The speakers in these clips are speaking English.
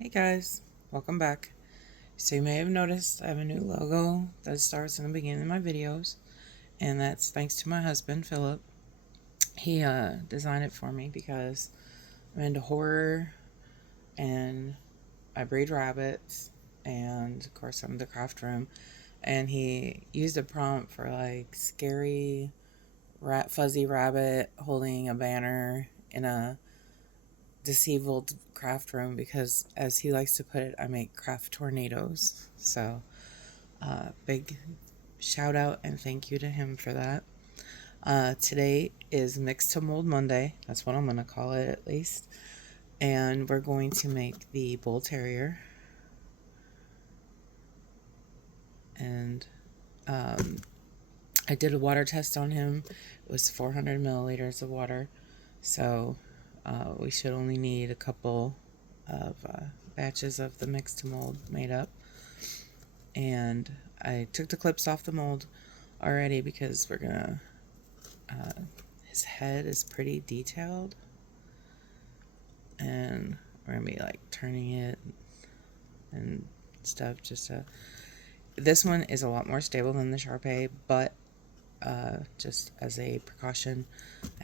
Hey guys, welcome back. So you may have noticed I have a new logo that starts in the beginning of my videos, and that's thanks to my husband, Philip. He designed it for me because I'm into horror and I breed rabbits, and of course I'm in the craft room, and he used a prompt for like scary fuzzy rabbit holding a banner in a disabled craft room because, as he likes to put it, I make craft tornadoes. So, big shout out and thank you to him for that. Today is Mix2Mold Monday. That's what I'm going to call it, at least. And we're going to make the Bull Terrier. And I did a water test on him. It was 400 milliliters of water. So we should only need a couple of batches of the Mix2Mold made up. And I took the clips off the mold already because we're gonna his head is pretty detailed, and we're gonna be like turning it and stuff just to. This one is a lot more stable than the Shar-Pei, but just as a precaution,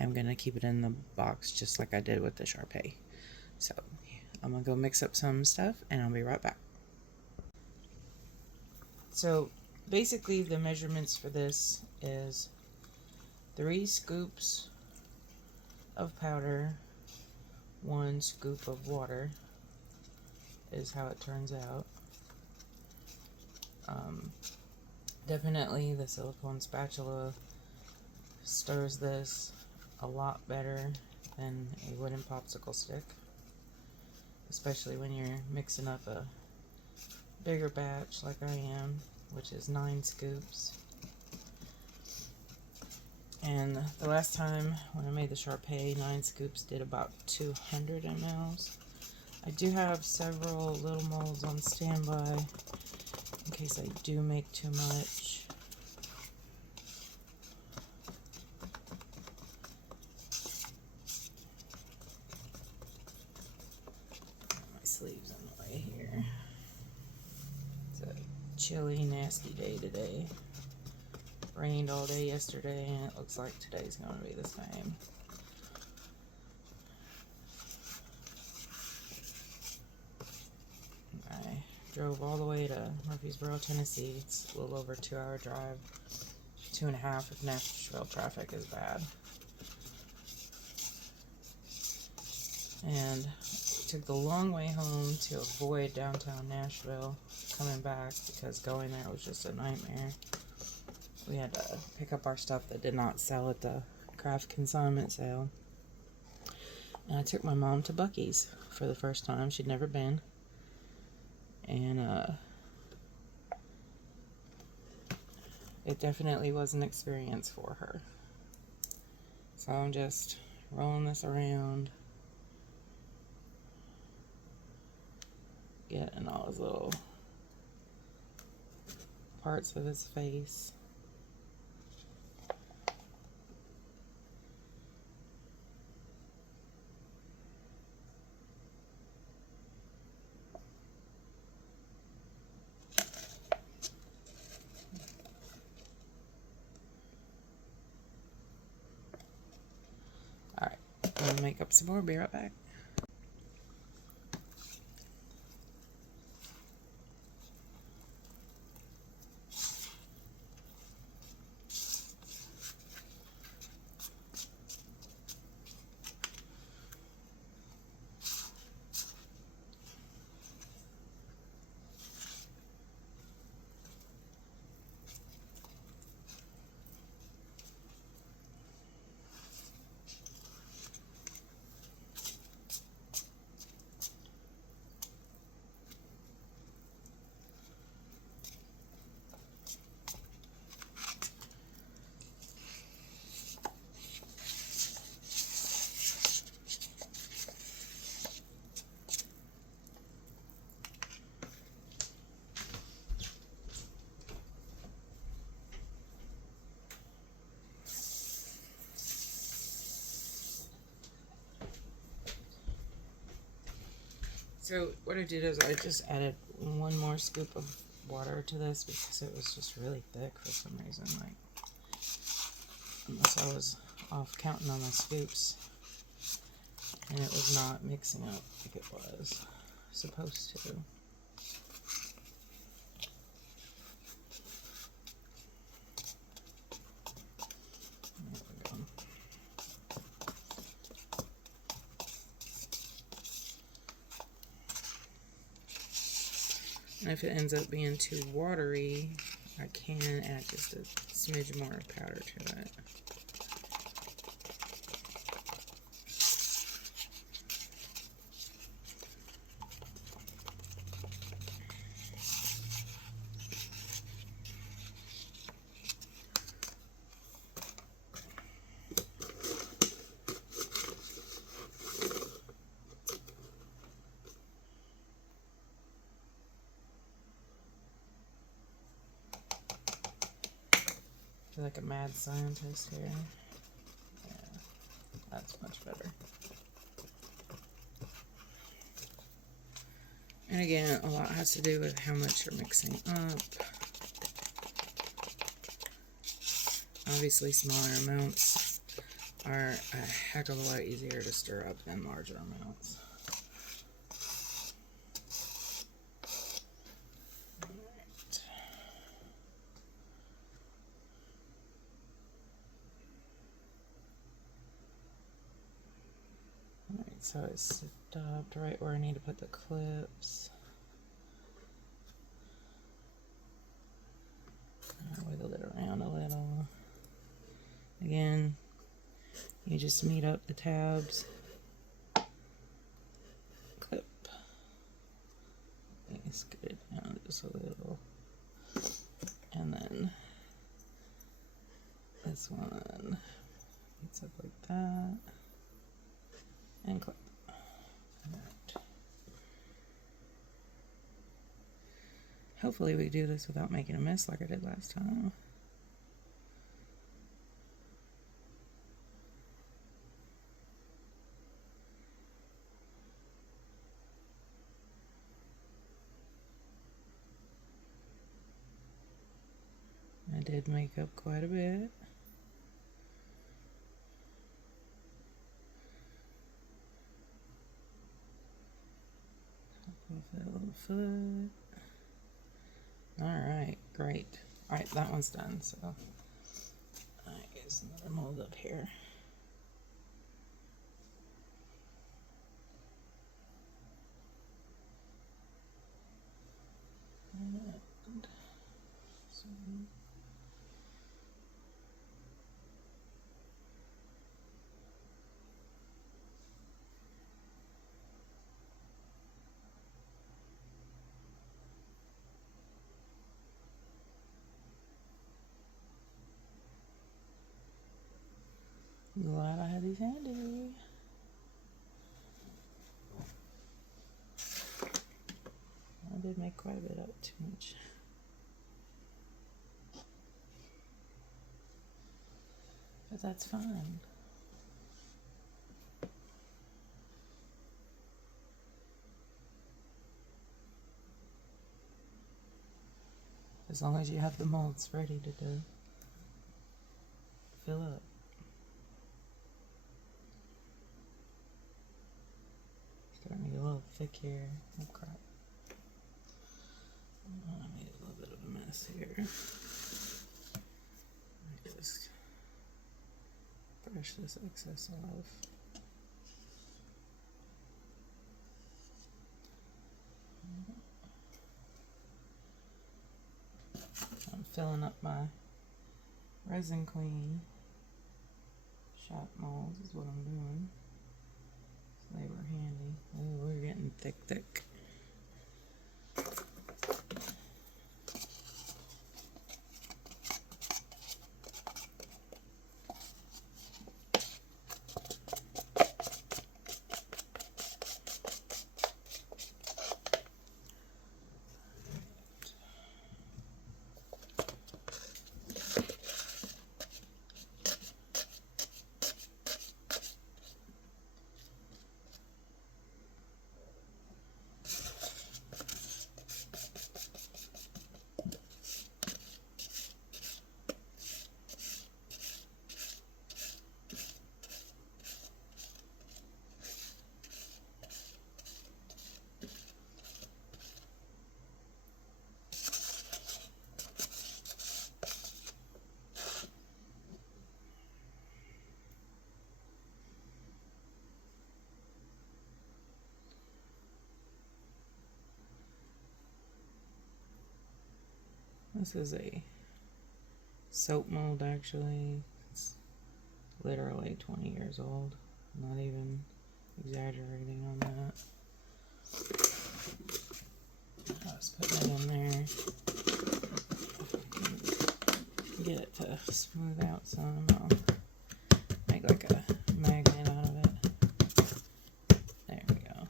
I'm gonna keep it in the box just like I did with the Shar-Pei. So I'm gonna go mix up some stuff and I'll be right back. So basically the measurements for this is 3 scoops of powder, 1 scoop of water is how it turns out. Definitely the silicone spatula stirs this a lot better than a wooden popsicle stick, especially when you're mixing up a bigger batch like I am, which is 9 scoops. And the last time when I made the Shar-Pei, 9 scoops did about 200 mLs. I do have several little molds on standby in case I do make too much. My sleeves in the way here. It's a chilly, nasty day today. Rained all day yesterday, and it looks like today's going to be the same. I drove all the way to Murfreesboro, Tennessee. It's a little over a 2-hour drive. 2.5 if Nashville traffic is bad. And took the long way home to avoid downtown Nashville coming back because going there was just a nightmare. We had to pick up our stuff that did not sell at the craft consignment sale. And I took my mom to Buc-ee's for the first time. She'd never been. And it definitely was an experience for her. So I'm just rolling this around, getting all his little parts of his face. Alright, I'm gonna make up some more. Be right back. So what I did is I just added one more scoop of water to this because it was just really thick for some reason. Like, unless I was off counting on my scoops, and it was not mixing up like it was supposed to. And if it ends up being too watery, I can add just a smidge more powder to it. I feel like a mad scientist here. Yeah, that's much better. And again, a lot has to do with how much you're mixing up. Obviously, smaller amounts are a heck of a lot easier to stir up than larger amounts. Alright, so it's stopped right where I need to put the clips. Wiggle it around a little. Again, you just meet up the tabs. Clip. Scoot it down just a little. And then this one meets up like that. And clip. Right. Hopefully we do this without making a mess like I did last time. I did make up quite a bit. Top off that little foot. Alright, great. Alright, that one's done, so alright, here's another mold up here. And so glad I had these handy. I did make quite a bit up, too much. But that's fine. As long as you have the molds ready to fill up. Starting to get a little thick here. Oh crap. I made a little bit of a mess here. Let me just brush this excess off. I'm filling up my Resin Queen Shop molds is what I'm doing. So they were handy. Oh, we're getting thick. This is a soap mold, actually. It's literally 20 years old. Not even exaggerating on that. I'll just put that in there. Get it to smooth out some. I'll make like a magnet out of it. There we go.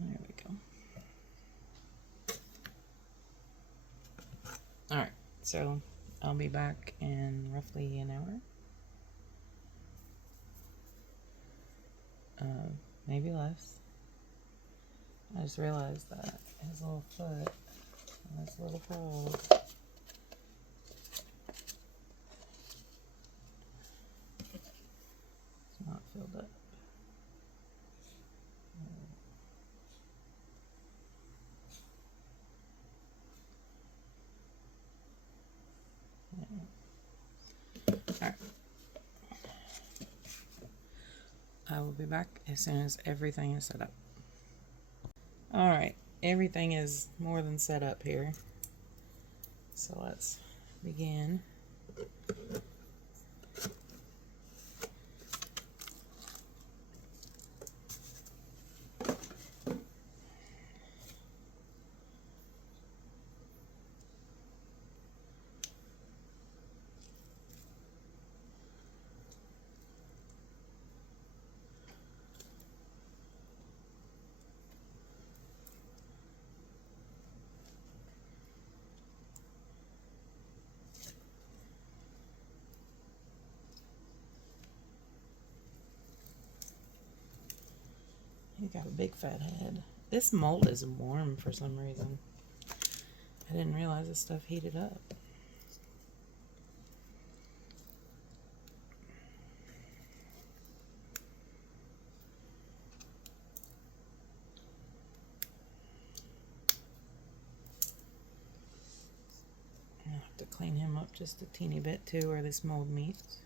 There we go. Alright, so I'll be back in roughly an hour. Maybe less. I just realized that his little foot and this little hole is not filled up. Alright. I will be back as soon as everything is set up. Alright, everything is more than set up here. So let's begin. He's got a big fat head. This mold is warm for some reason. I didn't realize this stuff heated up. I'll have to clean him up just a teeny bit too, where this mold meets.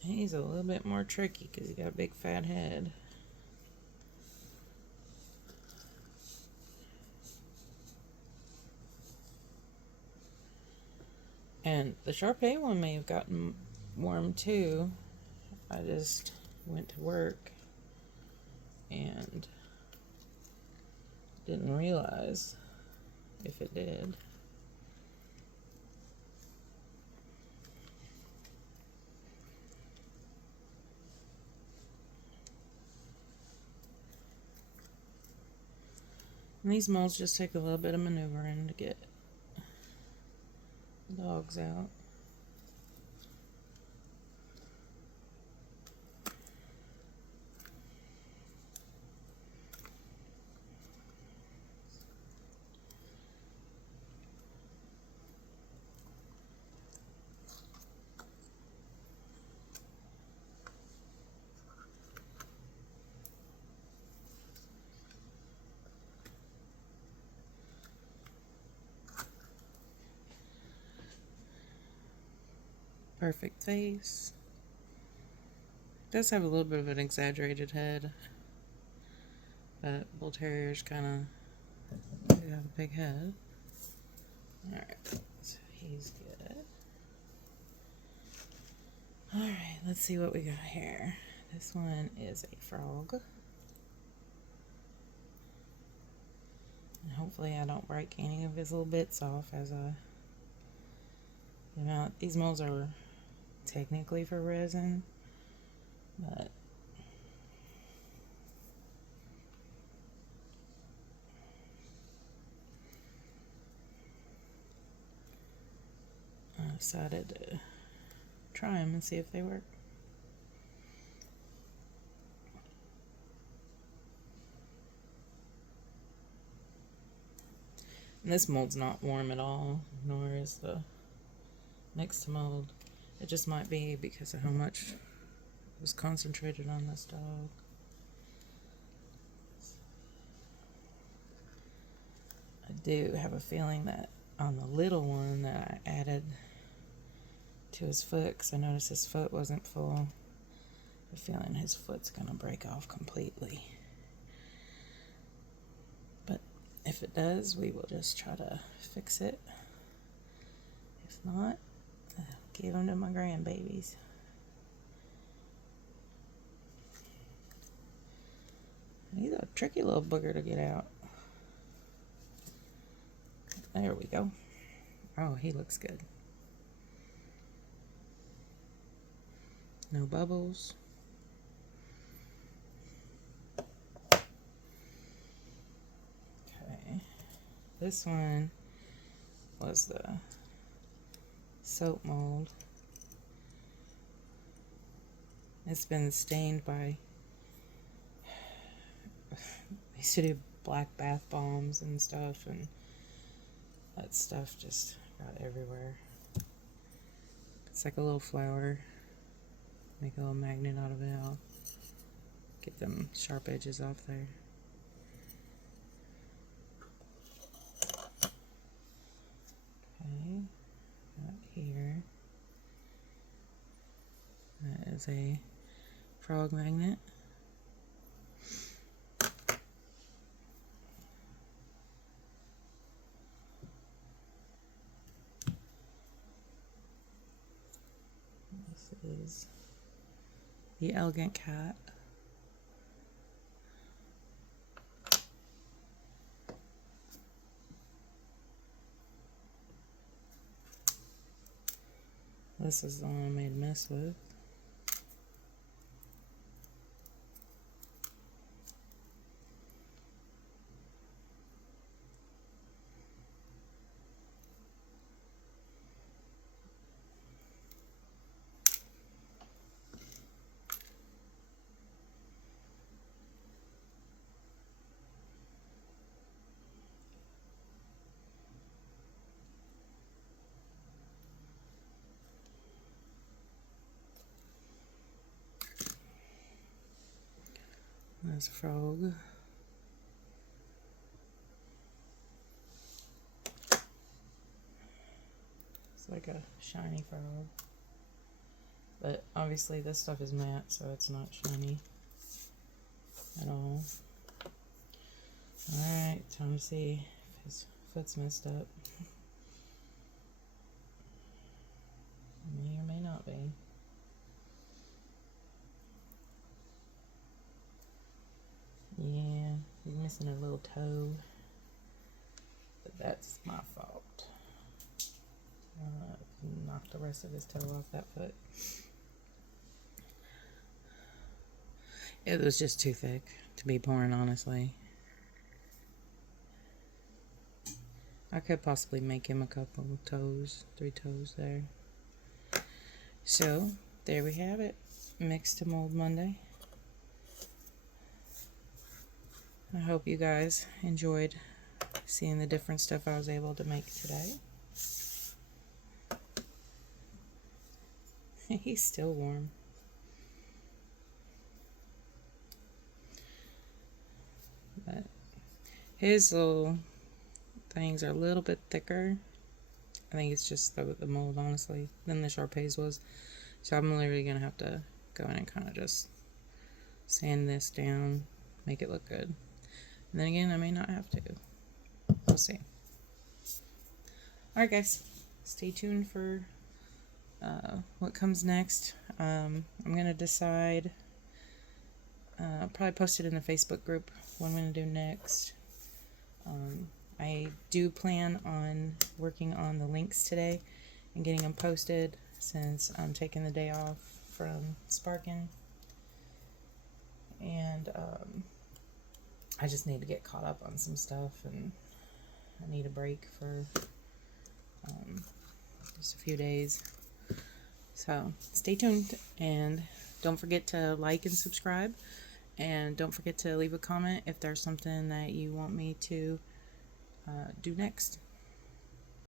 He's a little bit more tricky because he's got a big fat head. And the Sharpay one may have gotten warm too. I just went to work and didn't realize if it did. And these molds just take a little bit of maneuvering to get the dogs out. Perfect face. Does have a little bit of an exaggerated head, but Bull Terriers kind of have a big head. Alright, so he's good. Alright, let's see what we got here. This one is a frog. And hopefully I don't break any of his little bits off as I get them out. These molds are technically for resin, but I decided to try them and see if they work. And this mold's not warm at all, nor is the Mix2Mold. It just might be because of how much was concentrated on this dog. I do have a feeling that on the little one that I added to his foot, because I noticed his foot wasn't full, I have a feeling his foot's going to break off completely. But if it does, we will just try to fix it. If not, I'll give them to my grandbabies. He's a tricky little booger to get out. There we go. Oh, he looks good. No bubbles. Okay. This one was the soap mold. It's been stained by, I used to do black bath bombs and stuff, and that stuff just got everywhere. It's like a little flower. Make a little magnet out of it. I'll get them sharp edges off there. Okay, got here. That is a frog magnet. This is the elegant cat. This is the one I made Misc with. There's a frog. It's like a shiny frog. But obviously this stuff is matte, so it's not shiny at all. Alright, time to see if his foot's messed up. May or may not be. Yeah, he's missing a little toe. But that's my fault. Knock the rest of his toe off that foot. It was just too thick to be pouring, honestly. I could possibly make him a couple of toes, 3 toes there. So, there we have it. Mix2Mold Monday. I hope you guys enjoyed seeing the different stuff I was able to make today. He's still warm. But his little things are a little bit thicker. I think it's just the mold, honestly, than the Sharpays was. So I'm literally going to have to go in and kind of just sand this down, make it look good. And then again, I may not have to. We'll see. Alright guys, stay tuned for what comes next. I'm going to decide, probably post it in the Facebook group, what I'm going to do next. I do plan on working on the links today and getting them posted, since I'm taking the day off from sparking. And I just need to get caught up on some stuff, and I need a break for just a few days. So stay tuned, and don't forget to like and subscribe, and don't forget to leave a comment if there's something that you want me to do next.